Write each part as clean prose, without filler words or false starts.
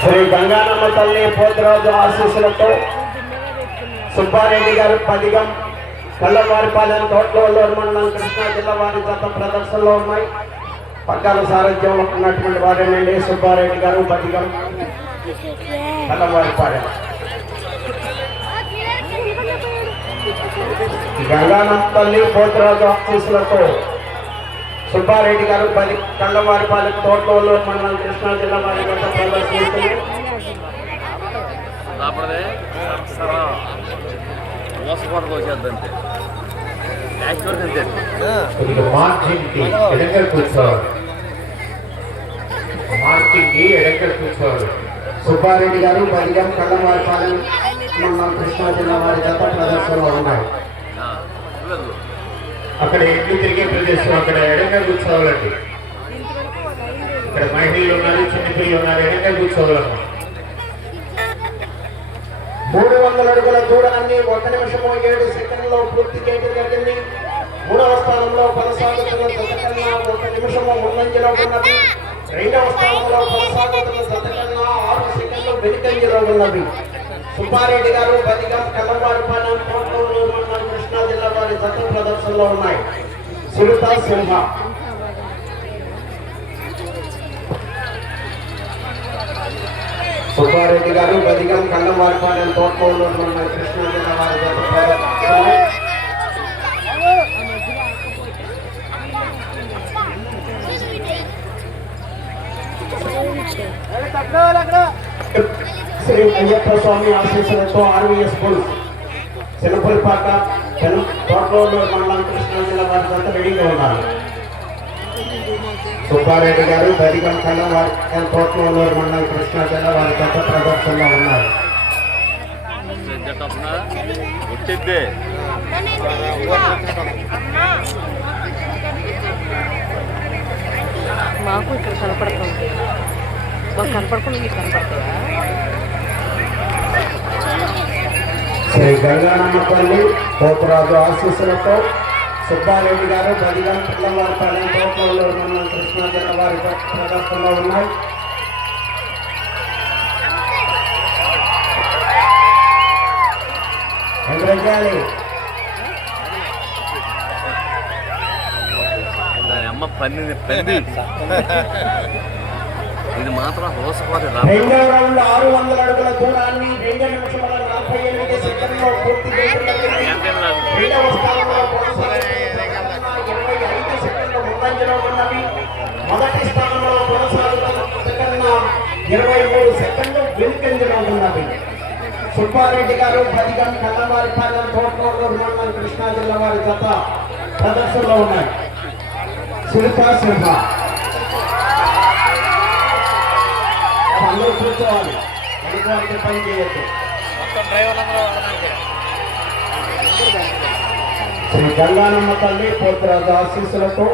శ్రీ గంగానమ్మ తల్లి పోతురాజు ఆశీస్సులతో సుబ్బారెడ్డి గారు పదిగం కల్లవారిపాలెం తోటలూరు మండలం కృష్ణా జిల్లా వారి జత ప్రదర్శనలో ఉన్నాయి. పక్కన సారథ్యంలో ఉన్నటువంటి వారేనండి సుబ్బారెడ్డి గారు పదిగం కల్లవారిపాలెం. గంగానమ్మ తల్లి పోతురాజు ఆశీస్సులతో సుబ్బారెడ్డి గారు కల్లవారిపాలెం తోటలూరు మండలం కృష్ణా జిల్లా వారి జత ప్రదర్శిస్తున్నారు. సుబ్బారెడ్డి గారు పదిగం కల్లవారిపాలెం మండలం కృష్ణా జిల్లా వారి జత ప్రదర్శనలో ఉన్నాయి. అక్కడ ఎడ్లు తిరిగే ప్రదేశం అక్కడ ఎడంగా కూర్చోవాలండి. ఇక్కడ మహిళలు ఉన్నారు, చిన్నపిల్లలు ఉన్నారు, ఎడంగా కూర్చోవాలమ్మా. 300 అడుగుల దూరాన్ని 1 నిమిషము 7 సెకండ్లో పూర్తి చేయడం జరిగింది. 3వ స్థానంలో కొనసాగుతున్న జత కన్నా 1 నిమిషము ముందంజలో ఉన్నది. 2వ స్థానంలో కొనసాగుతున్న జత కన్నా 6 సెకండ్లు వెనుకంజలో ఉన్నది. సుబ్బారెడ్డి గారు పదిగం కల్లవారిపాలెం తోటలూరు మండలం కృష్ణా జిల్లా వారి జత ప్రదర్శనలో ఉన్నాయి. సునీత సింహ సుబ్బారెడ్డి గారు పదిగం కల్లవారిపాలెం తోటలూరు మండలం కృష్ణా జిల్లా వారి జత ప్రదర్శన. శ్రీ అయ్యప్ప స్వామి ఆశీస్సులతో ఆర్వీఎస్ బుల్ చిన్నపల్లిపాక తోటలూరు మండలం కృష్ణా జిల్లా వారి జత రెడీగా ఉన్నారు. సుబ్బారెడ్డి గారు పదిగం కల్లవారిపాలెం తోటలూరు మండలం కృష్ణా జిల్లా వారి జత ప్రదర్శనలో ఉన్నారు. మాకు ఇక్కడ కనపడుతుంది, మాకు కనపడకుండా మీకు కనపడుతుందా? శ్రీ గంగానమ్మ తల్లి పోతురాజు ఆశీస్సులతో సుబ్బారెడ్డి గారు పదిగం కల్లవారిపాలెం తోటలూరు మండలం కృష్ణా జిల్లా వారి ప్రదర్శనలో ఉన్నాయి. ఎదురయ్యాలి ఇది మాత్రం 2వ రౌండ్ 600 అడుగుల దూరాన్ని 2 నిమిషముల 48 సెకండ్లో పూర్తి చేయడం. 2వ స్థానంలో కొనసాగుతున్న 25 సెకండ్ల ముందంజలో ఉన్నవి. మొదటి స్థానంలో కొనసాగుతున్న 23 సెకండ్లు వెనుకంజలో ఉన్నవి. సుబ్బారెడ్డి గారు పదిగం కల్లవారిపాలెం తోటలూరు మండలం కృష్ణా జిల్లా వారి జత ప్రదర్శనలో ఉన్నాయి. సునీత సింహ అందరూ కూర్చోవాలి, వెనుక పని చేయొచ్చు. శ్రీ గంగానమ్మ తల్లి పోతురాజు ఆశీస్సులతో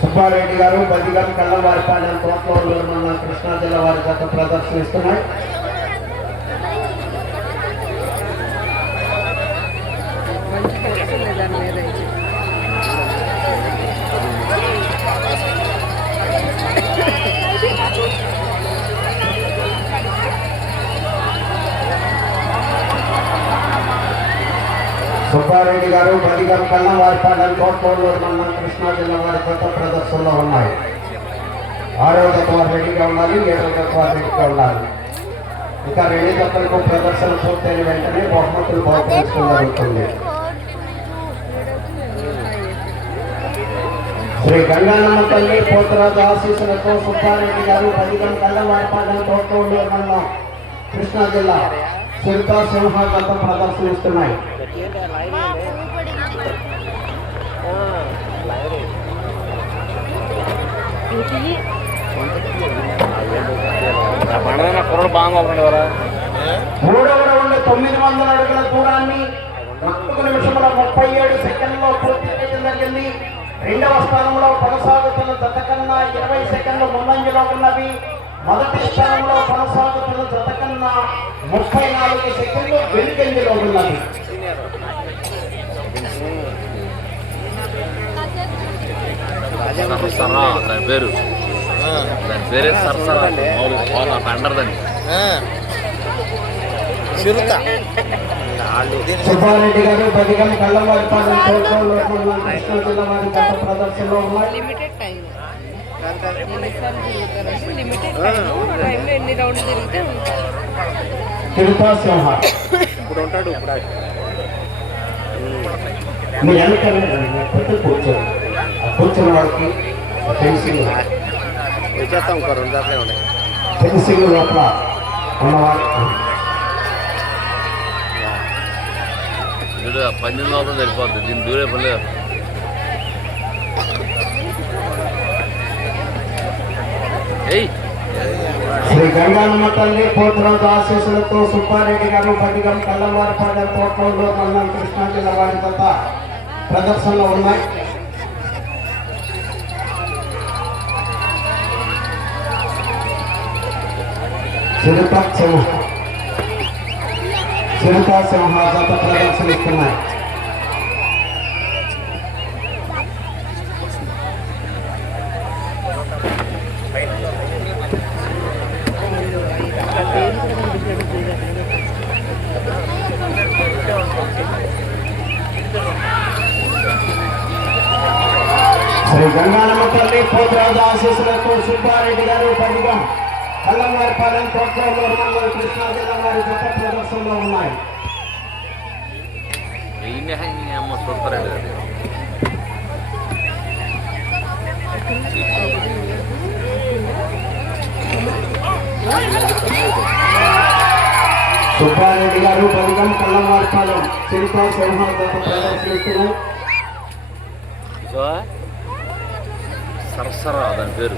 సుబ్బారెడ్డి గారు పదిగం కల్లవారిపాలెం తోటలూరు మండలం కృష్ణా జిల్లా వారి జత ప్రదర్శనిస్తున్నాయి. సుబ్బారెడ్డి గారు పదిగం కల్లవారిపాలెం తోటలూరు మండలం కృష్ణా జిల్లా వారి జత ప్రదర్శనలో ఉన్నాయి. 6వ జత వారు రెడీగా ఉండాలి, 7వ జత వారు రెడీగా ఉండాలి. ఇంకా 2 జతలకు ప్రదర్శన పూర్తయిన వెంటనే బహుమతులు బహుకరించడం జరుగుతుంది. శ్రీ గంగానమ్మ తల్లి పోతురాజు ఆశీస్సులతో సుబ్బారెడ్డి గారు పదిగం కల్లవారిపాలెం తోటలూరు మండలం కృష్ణా జిల్లా సునీత సింహ జత ప్రదర్శనిస్తున్నాయి. మూడవ రౌండ్ 900 అడుగుల దూరాన్ని 1 నిమిషముల 37 సెకండ్లో పూర్తి చేయడం జరిగింది. 2వ స్థానంలో కొనసాగుతున్న జత కన్నా 20 సెకండ్లు ముందంజలో ఉన్నవి. మొదటి స్థానంలో కొనసాగుతున్న జత కన్నా 34 సెకండ్లు వెనుకంజలో ఉన్నవి. సరసరా దాని పేరు, దాని పేరే సరసరా. అంటారు దాన్ని చిరుత. సుబ్బారెడ్డి గారు బదిగం కళ్ళవారిపాలెం తోటలో కృష్ణా జిల్లా వారి గత ప్రదర్శనలో ఉన్నాయి. లిమిటెడ్ టైం, లిమిటెడ్ టైంలో ఎన్ని రౌండ్లు తిరిగితే ఉంటారు. తిరుపా సింహ ఇప్పుడు ఉంటాడు. ఇప్పుడు మీ వెనకాల పెద్ద కూర్చోండి. కూర్చున్న వాళ్ళకి ఫెన్సింగ్ వచ్చేస్తాం. ఇంకో 2 దాంట్లో ఉన్నాయి. ఫెన్సింగ్ లోపల ఉన్నవాళ్ళు చూడు 18 అవుతుంది సరిపోద్ది. దీన్ని దూరే పని లేదు. శ్రీ గంగానమ్మ తల్లి పోతురాజు ఆశీస్సులతో సుబ్బారెడ్డి గారు బదిగం కళ్ళవారిపాలెం తోటలో మండలం కృష్ణా జిల్లా వారి గత ప్రదర్శనలో ఉన్నాయి. చిరుత సింహ గత ప్రదర్శనిస్తున్నాయి. శ్రీ గంగానమ్మ తల్లి పోతురాజు ఆశీస్సులతో సుబ్బారెడ్డి గారు బదిగం కళ్ళవారిపాలెం తోటలో మండలం కృష్ణా జిల్లా వారి గత ప్రదర్శనలో ఉన్నాయి. అమ్మ సూపర్. సుబ్బారెడ్డి గారు బదిగం కళ్ళవారిపాలెం చిరుత సింహ గత ప్రదర్శనిస్తున్నాయి. సరసరా దాని పేరు.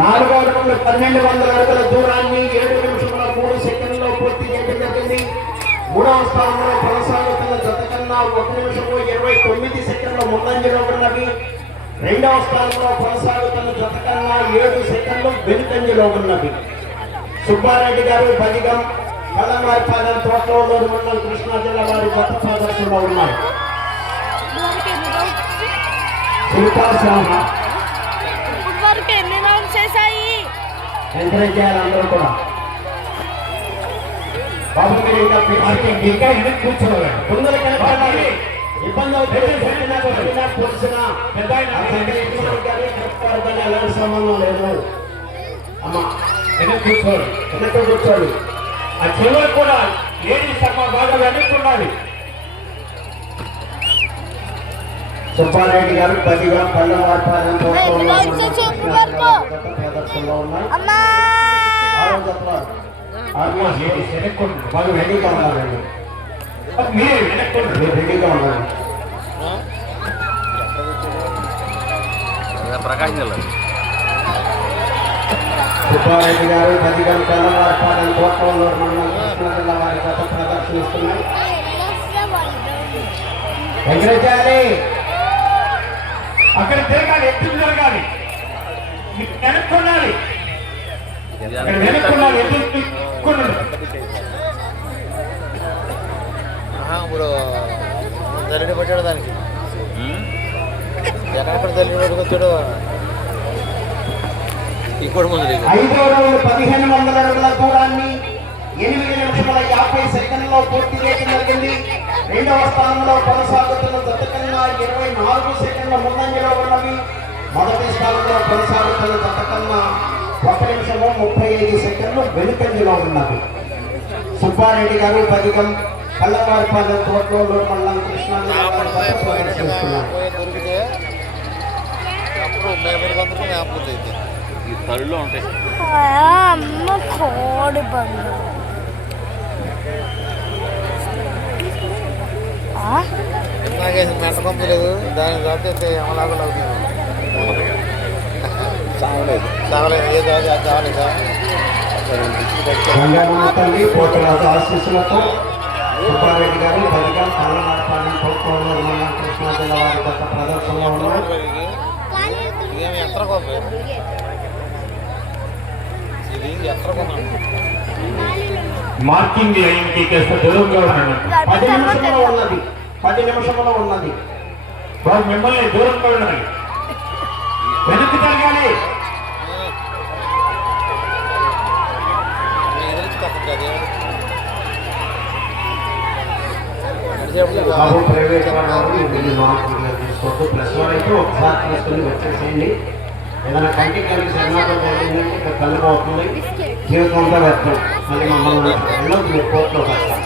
4వ రౌండ్ 1200 అడుగుల దూరాన్ని 7 నిమిషముల 3 సెకండ్లో పూర్తి చేయడం జరిగింది. 3వ స్థానంలో కొనసాగుతున్న జత కన్నా 1 నిమిషము 29 సెకండ్ల ముందంజలో ఉన్నవి. 2వ స్థానంలో కొనసాగుతున్న జత కన్నా 7 సెకండ్లు వెనుకంజలో ఉన్నవి. సుబ్బారెడ్డి గారు బదిగం కళ్ళవారిపాలెం తోటలో మండలం కృష్ణా జిల్లా వారి గత ప్రదర్శనలో ఉన్నాయి. ఎన్ని రౌండ్స్ చేశాయి? ఎంకరేజ్ చేయాలి అందరూ కూడా. బాబు మీరు ఇంకా వెనక్కి కూర్చోవాలి. ముందర కనపడాలి. ఇబ్బంది అవుతుంది. ఎలాంటి సంబంధం లేదు. అమ్మా వెనక్కి కూర్చోవాలి. వెనక్కి కూర్చోవాలి. ఆ చెవులకు కూడా లేడీస్ అమ్మ బాగా వెనక్కి ఉండాలి. సుబ్బారెడ్డి గారు బదిగా కళ్ళవారిపాలెం ప్రదర్శనలో ఉన్నాయి. బాగా రెడీగా ఉన్నారండి. మీరు రెడీగా ఉన్నారు. ప్రకాశం జిల్లా. సుబ్బారెడ్డి గారు బదిగా కళ్ళవారిపాలెం తోటలో మండలం కృష్ణా జిల్లా వారి గత ప్రదర్శనిస్తున్నాయి. ఎంకరేజ్ చేయాలి. అక్కడ తిరగాలి. ఎత్తులు జరగాలి. వెనక్కొండాలి. వెనక్కొండాలి. ఎత్తులు ఇప్పుడు జల్లి పట్టాడు దానికి. ఎక్కడ జల్లి పట్టుకొచ్చాడు. ఇంకోటి ముందు 5వ రౌండ్ 1500 అడుగుల దూరాన్ని 8 నిమిషముల 50 సెకండ్లో పూర్తి చేయడం జరిగింది. 2వ స్థానంలో కొనసాగుతున్న జత కన్నా 24 సెకండ్ల ముందంజలో ఉన్నవి. మొదటి స్థానంలో కొనసాగుతున్న జత కన్నా 1 నిమిషము 35 సెకండ్లు వెనుకంజలో ఉన్నవి. సుబ్బారెడ్డి గారు బదిగం కళ్ళవారిపాలెం తోటలో మండలం కృష్ణా జిల్లా వారి గత ప్రదర్శనిస్తున్నారు. దొరికితే అప్పుడు మేమందరూ జ్ఞాపకం అయితే ఈ తల్లిలో ఉంటాయి. అమ్మ కోడి బండు నాకేసి మెంట పంపలేదు. దాని కాబట్టి ఏమలాగా అవుతుంది. చావలేదు. ఏ చావలేదా? గంగానమ్మ తల్లి పోతురాజు ఆశీస్సులతో సుబ్బారెడ్డి గారు బదిగా కళ్ళవారిపాలెం తోటలో మండలం కృష్ణా జిల్లా వారి గత ప్రదర్శనలో ఉన్నారు. ఏమి ఎత్ర కొమ్మ ఇది ఎత్ర కొమ్మ. మార్కింగ్ లైన్కి కాస్త దూరంగా ఉండండి. 10 నిమిషంలో ఉన్నది, 10 నిమిషంలో ఉన్నది. బాబు మిమ్మల్ని దూరంగా ఉండాలి, వెనక్కి జరగాలి. బాబు ప్రైవేట్ వాళ్ళు వెళ్ళి మార్కులు తీసుకోవద్దు. ప్లస్ వన్ అయితే ఒకసారి తీసుకుని వచ్చేసేయండి. ఏదైనా కంటికి కలిగి శరణాలు జరిగిందంటే ఇక్కడ కళ్ళు అవుతుంది, జీవితంతో వ్యర్థం. మళ్ళీ మమ్మల్ని వెళ్ళొద్దు, మీరు కోర్టులో వస్తాం.